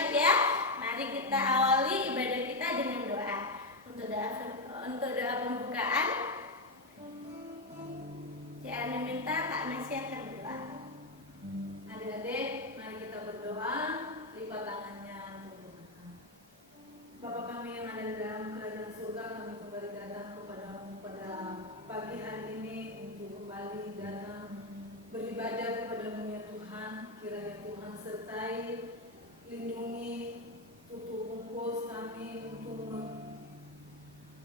siap ya? Mari kita awali ibadah kita dengan doa. Untuk doa pembukaan, Ciana minta Kak Nasi akan berdoa. Adik-adik, mari kita berdoa, lipat tangannya untuk berdoa. Bapa kami yang ada di dalam kerajaan surga, kami kembali datang kepadamu pada pagi hari ini untuk kembali datang beribadah kepadamu ya Tuhan. Kiranya Tuhan sertai, lindungi, tutup bungkus kami untuk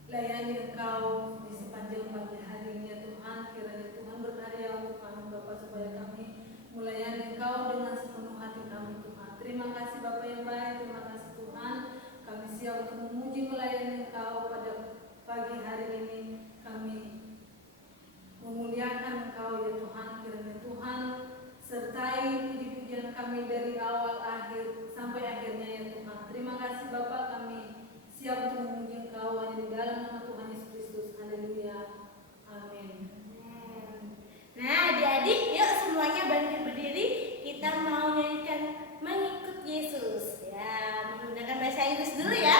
melayani Engkau di sepanjang pagi hari ini ya Tuhan. Kiranya Tuhan berkarya untuk kami Bapa supaya kami melayani Engkau dengan sepenuh hati kami Tuhan. Terima kasih Bapa yang baik, terima kasih Tuhan. Kami siap untuk memuji melayani Engkau pada pagi hari ini. Kami memuliakan Engkau ya Tuhan. Kiranya Tuhan sertai puji-pujian kami dari awal akhir sampai akhirnya ya Tuhan. Terima kasih Bapa, kami siap untuk memuji Engkau hanya di dalam nama Tuhan Yesus Kristus. Haleluya. Amin. Nah, adik-adik, yuk semuanya bangkit berdiri. Kita mau nyanyikan Mengikut Yesus. Ya, menggunakan bahasa Inggris dulu ya.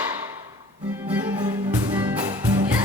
Ya.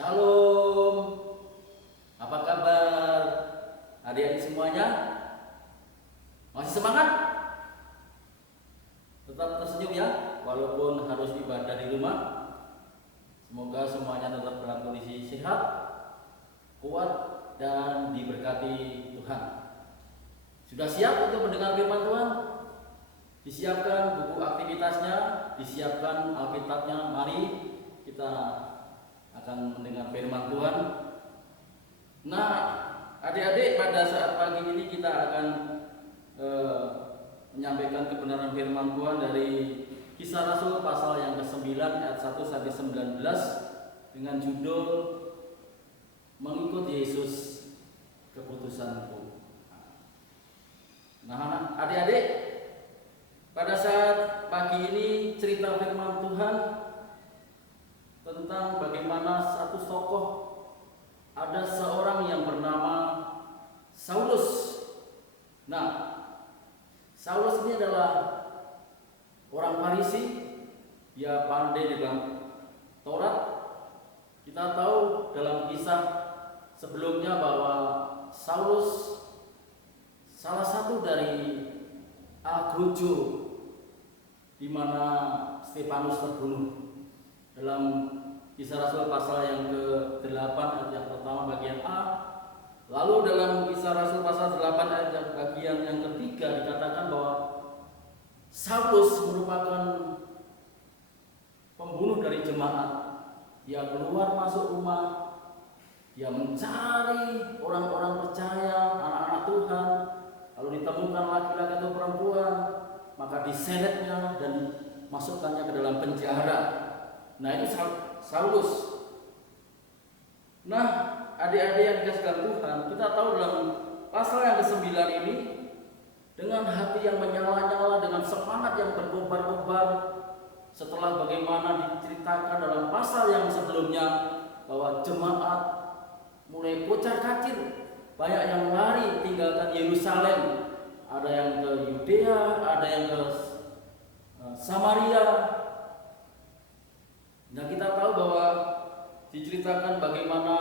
Shalom. Apa kabar adik-adik semuanya? Masih semangat? Tetap tersenyum ya, walaupun harus ibadah di rumah. Semoga semuanya tetap dalam kondisi sehat, kuat, dan diberkati Tuhan. Sudah siap untuk mendengar firman Tuhan? Disiapkan buku aktivitasnya, disiapkan Alkitabnya. Mari kita akan mendengar firman Tuhan. Nah, adik-adik, pada saat pagi ini kita akan menyampaikan kebenaran firman Tuhan dari Kisah Rasul pasal yang ke-9 ayat 1 sampai 19 dengan judul Mengikut Yesus Keputusanku. Nah, adik-adik, pada saat pagi ini cerita firman Tuhan tentang bagaimana satu tokoh, ada seorang yang bernama Saulus. Nah, Saulus ini adalah orang Farisi, dia pandai dalam Taurat. Kita tahu dalam kisah sebelumnya bahwa Saulus salah satu dari Al-Grujo di mana Stefanus terbunuh. Dalam Kisah Rasul pasal yang ke-8 ayat yang pertama bagian A. Lalu dalam Kisah Rasul pasal 8 ayat yang bagian yang ketiga dikatakan bahwa Saulus merupakan pembunuh dari jemaat. Dia keluar masuk rumah, dia mencari orang-orang percaya, anak-anak Tuhan. Kalau ditemukan laki-laki atau perempuan, maka diseretnya dan masukkannya ke dalam penjara. Nah, itu Saulus. Nah, adik-adik yang dikasihkan Tuhan, kita tahu dalam pasal yang ke-9 ini, dengan hati yang menyala-nyala, dengan semangat yang berkobar-kobar, setelah bagaimana diceritakan dalam pasal yang sebelumnya bahwa jemaat mulai kocar-kacir, banyak yang lari tinggalkan Yerusalem, ada yang ke Yudea, ada yang ke Samaria. Nah, kita tahu bahwa diceritakan bagaimana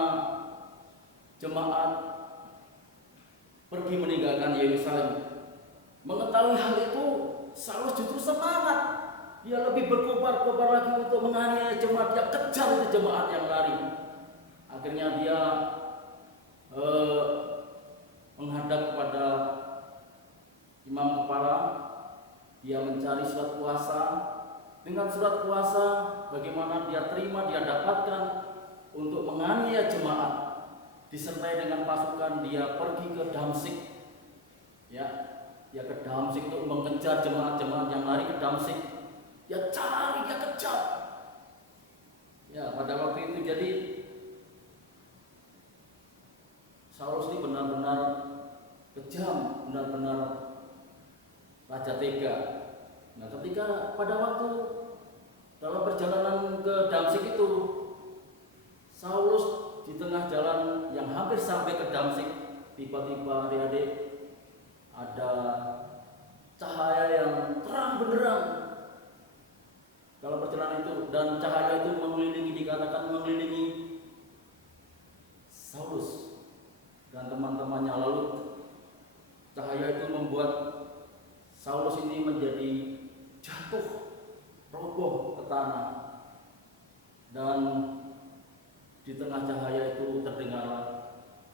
jemaat pergi meninggalkan Yerusalem. Mengetahui hal itu, Saulus justru semangat. Dia lebih berkobar-kobar lagi untuk menganiaya jemaat. Dia kejar itu jemaat yang lari. Akhirnya dia menghadap kepada imam kepala. Dia mencari surat kuasa. Dengan surat kuasa, bagaimana dia terima, dia dapatkan untuk menganiaya jemaat. Disertai dengan pasukan, dia pergi ke Damsyik. Ya, dia ke Damsyik untuk mengejar jemaat-jemaat yang lari ke Damsyik. Dia cari, dia kejar. Ya, pada waktu itu jadi Saulus ini benar-benar kejam, benar-benar raja tega. Nah, ketika pada waktu dalam perjalanan ke Damsyik itu, Saulus di tengah jalan yang hampir sampai ke Damsyik, tiba-tiba adik-adik ada cahaya yang terang benderang dalam perjalanan itu, dan cahaya itu mengelilingi, dikatakan mengelilingi Saulus dan teman-temannya. Lalu cahaya itu membuat Saulus ini menjadi jatuh, roboh ke tanah, dan di tengah cahaya itu terdengar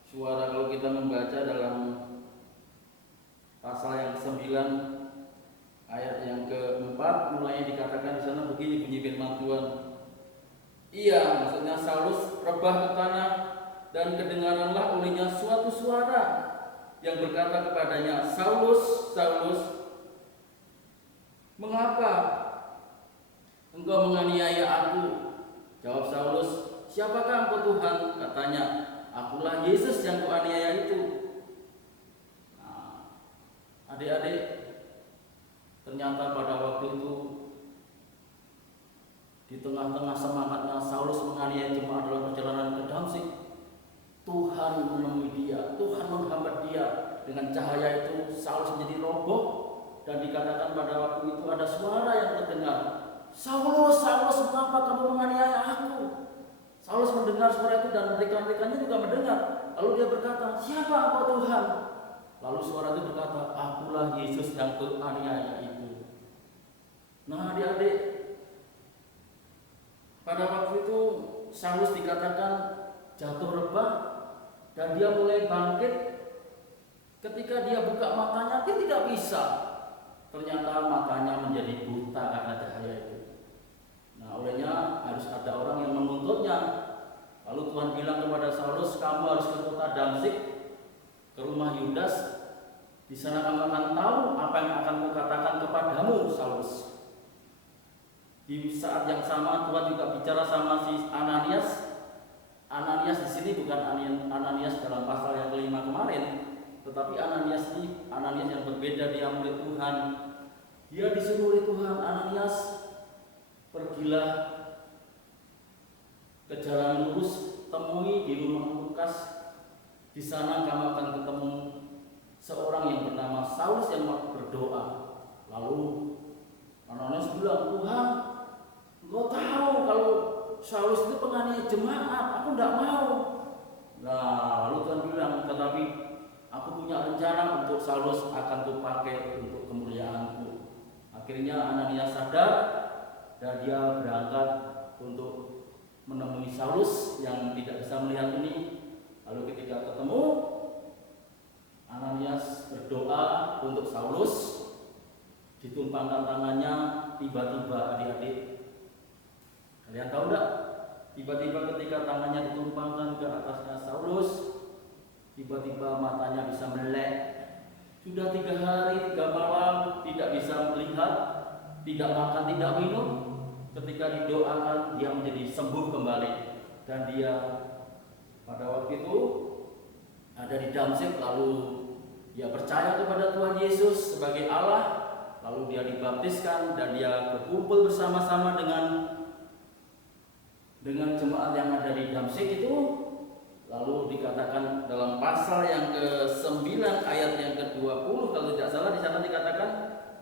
suara. Kalau kita membaca dalam pasal yang ke-9 ayat yang ke-4, mulanya dikatakan di sana begini bunyi firman Tuhan. Iya, maksudnya Saulus rebah ke tanah, dan kedengaranlah olehnya suatu suara yang berkata kepadanya, Saulus, Saulus, mengapa engkau menganiaya aku? Jawab Saulus, siapakah engkau Tuhan? Katanya, akulah Yesus yang kuaniaya itu. Nah, adik-adik, ternyata pada waktu itu di tengah-tengah semangatnya Saulus menganiaya jemaat dalam perjalanan ke Damsyik, Tuhan menemui dia, Tuhan menghambat dia. Dengan cahaya itu Saulus menjadi roboh, dan dikatakan pada waktu itu ada suara yang terdengar, Saulus, Saulus, mengapa kamu menganiaya aku? Saulus mendengar mendengar suara itu dan rekan-rekannya juga mendengar. Lalu dia berkata, "Siapa engkau Tuhan?" Lalu suara itu berkata, "Akulah Yesus yang kau aniaya itu." Nah, adik-adik, pada waktu itu Saulus dikatakan jatuh rebah dan dia mulai bangkit. Ketika dia buka matanya, dia tidak bisa. Ternyata matanya menjadi buta karena cahaya itu. Nah, olehnya harus ada orang yang menuntutnya. Lalu Tuhan bilang kepada Saulus, "Kamu harus ke kota Damsyik, ke rumah Yudas. Di sana kamu akan tahu apa yang akan kukatakan kepadamu, Saulus." Di saat yang sama Tuhan juga bicara sama si Ananias. Ananias di sini bukan Ananias dalam pasal yang kelima kemarin, tetapi Ananias ini Ananias yang berbeda, dia murid Tuhan. Dia disuruh oleh Tuhan, "Ananias, pergilah ke jalan lurus, temui di rumah Lukas. Di sana kamu akan ketemu seorang yang bernama Saulus yang berdoa." Lalu Ananias bilang, "Tuhan, Engkau tahu kalau Saulus itu penganiaya jemaat, aku tidak mau." Nah, lalu Tuhan bilang, "Tetapi aku punya rencana untuk Saulus akan kupakai untuk kemuliaanku." Akhirnya Ananias sadar dan dia berangkat untuk menemui Saulus yang tidak bisa melihat ini. Lalu ketika ketemu, Ananias berdoa untuk Saulus, ditumpangkan tangannya. Tiba-tiba, adik-adik, kalian tahu enggak? Tiba-tiba ketika tangannya ditumpangkan ke atasnya Saulus, tiba-tiba matanya bisa melek. Sudah 3 hari 3 malam tidak bisa melihat, tidak makan, tidak minum. Ketika didoakan, dia menjadi sembuh kembali. Dan dia pada waktu itu ada di Damsyik, lalu dia percaya kepada Tuhan Yesus sebagai Allah. Lalu dia dibaptiskan dan dia berkumpul bersama-sama dengan jemaat yang ada di Damsyik itu. Lalu dikatakan dalam pasal yang ke-9 ayat yang ke-20 kalau tidak salah, di sana dikatakan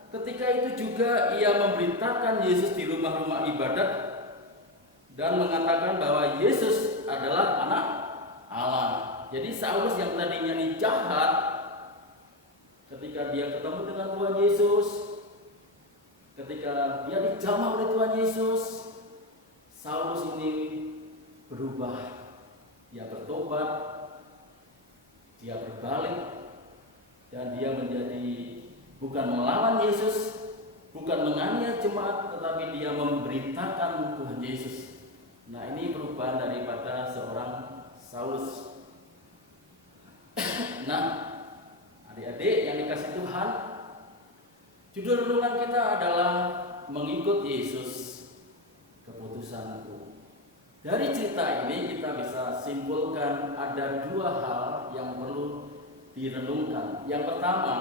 ketika itu juga ia memberitakan Yesus di rumah-rumah ibadat dan mengatakan bahwa Yesus adalah anak Allah. Jadi Saulus yang tadinya jahat, ketika dia ketemu dengan Tuhan Yesus, ketika dia dijamah oleh Tuhan Yesus, Saulus ini berubah. Dia bertobat, dia berbalik, dan dia menjadi bukan melawan Yesus, bukan menganiaya jemaat, tetapi dia memberitakan Tuhan Yesus. Nah, ini perubahan daripada seorang Saulus. Nah, adik-adik yang dikasih Tuhan, judul renungan kita adalah mengikut Yesus, keputusanku. Dari cerita ini kita bisa simpulkan ada 2 hal yang perlu direnungkan. Yang pertama,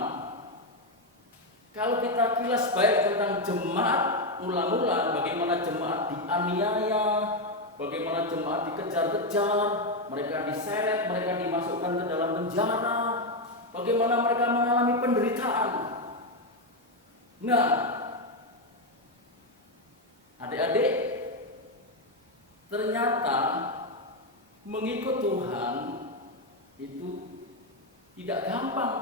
kalau kita kilas baik tentang jemaat mula-mula, bagaimana jemaat dianiaya, bagaimana jemaat dikejar-kejar, mereka diseret, mereka dimasukkan ke dalam penjara, bagaimana mereka mengalami penderitaan. Nah, adik-adik, ternyata mengikut Tuhan itu tidak gampang.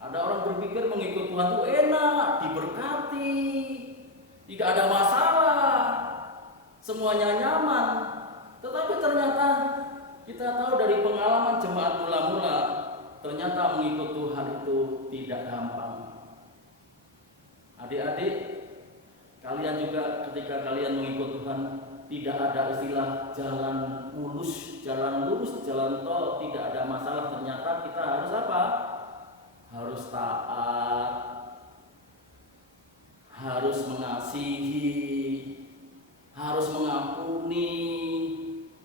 Ada orang berpikir mengikut Tuhan itu enak, diberkati, tidak ada masalah, semuanya nyaman. Tetapi ternyata kita tahu dari pengalaman jemaat mula-mula, ternyata mengikut Tuhan itu tidak gampang. Adik-adik, kalian juga ketika kalian mengikut Tuhan, tidak ada istilah jalan mulus, jalan lurus, jalan tol, tidak ada masalah. Ternyata kita harus apa? Harus taat, harus mengasihi, harus mengampuni,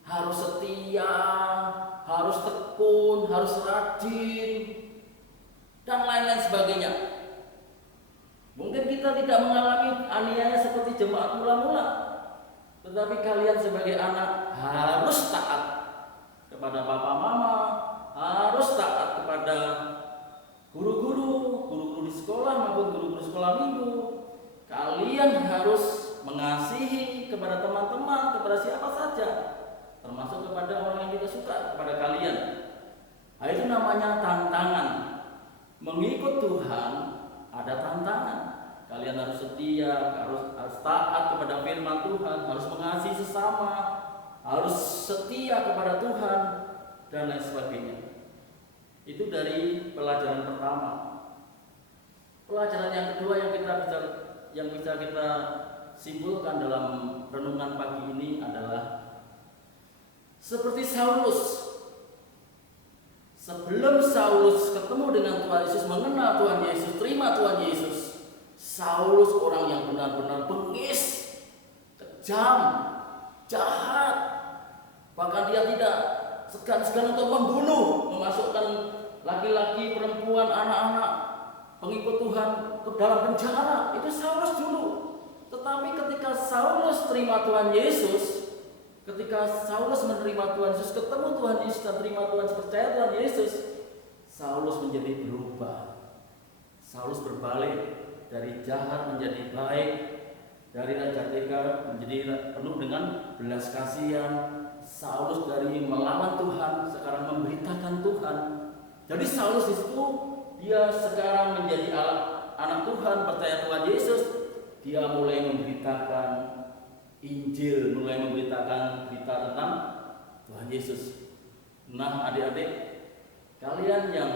harus setia, harus tekun, harus rajin, dan lain-lain sebagainya. Mungkin kita tidak mengalami aniaya seperti jemaat mula-mula, tetapi kalian sebagai anak harus taat kepada papa mama, harus taat kepada guru-guru di sekolah maupun guru-guru sekolah minggu. Kalian harus mengasihi kepada teman-teman, kepada siapa saja. termasuk kepada orang yang tidak suka kepada kalian. Nah, itu namanya tantangan. Mengikut Tuhan ada tantangan. Kalian harus setia, harus taat kepada firman Tuhan, harus mengasihi sesama, harus setia kepada Tuhan, dan lain sebagainya. Itu dari pelajaran pertama. Pelajaran yang kedua yang bisa kita simpulkan dalam renungan pagi ini adalah seperti Saulus. Sebelum Saulus ketemu dengan Tuhan Yesus, mengenal Tuhan Yesus, terima Tuhan Yesus, Saulus orang yang benar-benar bengis, kejam, jahat. Bahkan dia tidak segan-segan untuk membunuh, memasukkan laki-laki, perempuan, anak-anak pengikut Tuhan ke dalam penjara. Itu Saulus dulu. Tetapi ketika Saulus terima Tuhan Yesus, ketika Saulus menerima Tuhan Yesus, ketemu Tuhan Yesus dan terima Tuhan Yesus, percaya Tuhan Yesus, Saulus menjadi berubah. Saulus berbalik dari jahat menjadi baik, dari raja tega menjadi penuh dengan belas kasihan. Saulus dari melawan Tuhan sekarang memberitakan Tuhan. Jadi Saulus itu dia sekarang menjadi anak Tuhan, percaya Tuhan Yesus. Dia mulai memberitakan Injil, mulai memberitakan berita tentang Tuhan Yesus. Nah, adik-adik, kalian yang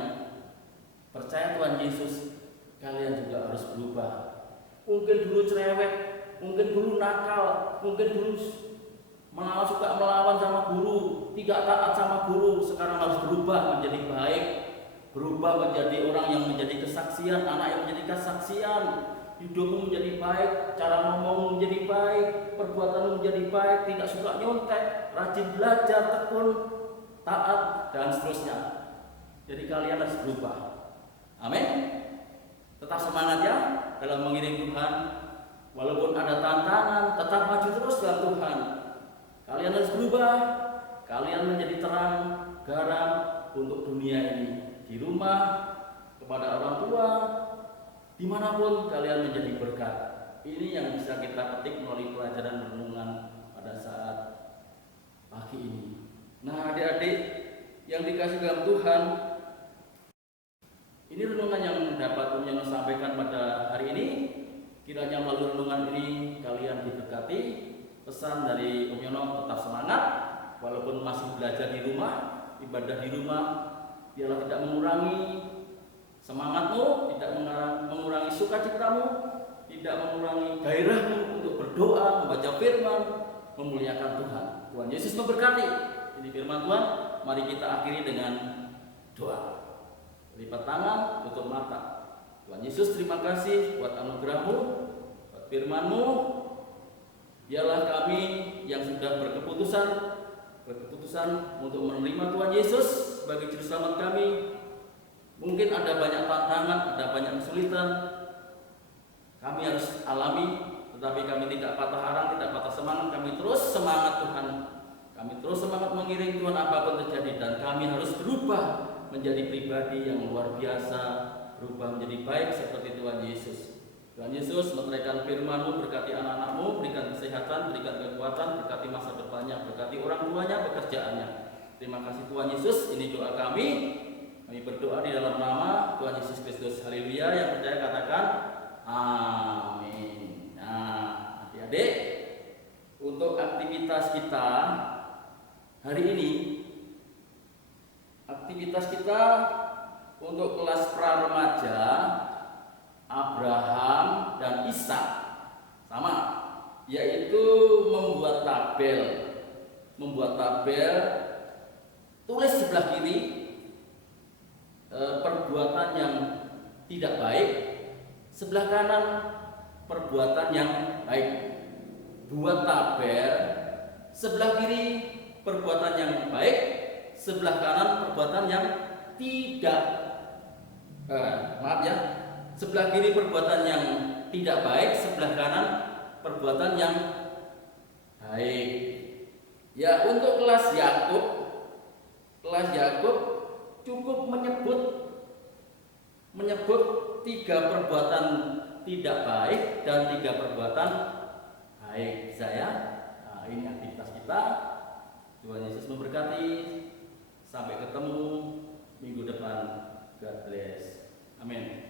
percaya Tuhan Yesus, kalian juga harus berubah. Mungkin dulu cerewet, mungkin dulu nakal, mungkin dulu suka melawan sama guru, tidak taat sama guru. Sekarang harus berubah menjadi baik, berubah menjadi orang yang menjadi kesaksian, anak yang menjadi kesaksian. Hidupmu menjadi baik, cara ngomong menjadi baik, perbuatanmu menjadi baik, tidak suka nyontek, rajin belajar, tekun, taat, dan seterusnya. Jadi kalian harus berubah. Amin. Tetap semangat ya dalam mengiring Tuhan. Walaupun ada tantangan, tetap maju terus dalam Tuhan. Kalian harus berubah. Kalian menjadi terang, garam untuk dunia ini. Di rumah, kepada orang tua, dimanapun kalian menjadi berkat. Ini yang bisa kita petik melalui pelajaran renungan pada saat pagi ini. Nah, adik-adik yang dikasih dalam Tuhan, ini renungan yang dapat Om Yono sampaikan pada hari ini. Kiranya melalui renungan ini kalian diberkati. Pesan dari Om Yono, tetap semangat walaupun masih belajar di rumah, ibadah di rumah, biarlah tidak mengurangi semangatmu, tidak mengurangi sukacitamu, tidak mengurangi gairahmu untuk berdoa, membaca firman, memuliakan Tuhan. Tuhan Yesus memberkati. Ini firman Tuhan, mari kita akhiri dengan doa. Lipat tangan, tutup mata. Tuhan Yesus, terima kasih buat anugerah-Mu, buat firman-Mu. Biarlah kami yang sudah berkeputusan untuk menerima Tuhan Yesus sebagai juru selamat kami. Mungkin ada banyak tantangan, ada banyak kesulitan kami harus alami, tetapi kami tidak patah arang, tidak patah semangat. Kami terus semangat Tuhan. Kami terus semangat mengiring Tuhan apapun terjadi, dan kami harus berubah menjadi pribadi yang luar biasa, berubah menjadi baik seperti Tuhan Yesus. Tuhan Yesus, meteraikan firman-Mu, berkati anak-anak-Mu, berikan kesehatan, berikan kekuatan, berkati masa depannya, berkati orang tuanya, pekerjaannya. Terima kasih Tuhan Yesus, ini doa kami. Kami berdoa di dalam nama Tuhan Yesus Kristus. Haleluya. Yang percaya katakan amin. Nah, adik-adik, untuk aktivitas kita hari ini, aktivitas kita untuk kelas pra-remaja Abraham dan Ishak sama, yaitu membuat tabel. Tulis sebelah kiri perbuatan yang tidak baik, sebelah kanan perbuatan yang baik. Buat tabel, sebelah kiri perbuatan yang baik, sebelah kanan perbuatan yang tidak sebelah kiri perbuatan yang tidak baik, sebelah kanan perbuatan yang baik. Ya, untuk kelas Yakub cukup menyebut 3 perbuatan tidak baik dan 3 perbuatan baik. Bisa ya? Nah, ini aktivitas kita. Tuhan Yesus memberkati. Sampai ketemu minggu depan. God bless. Amin.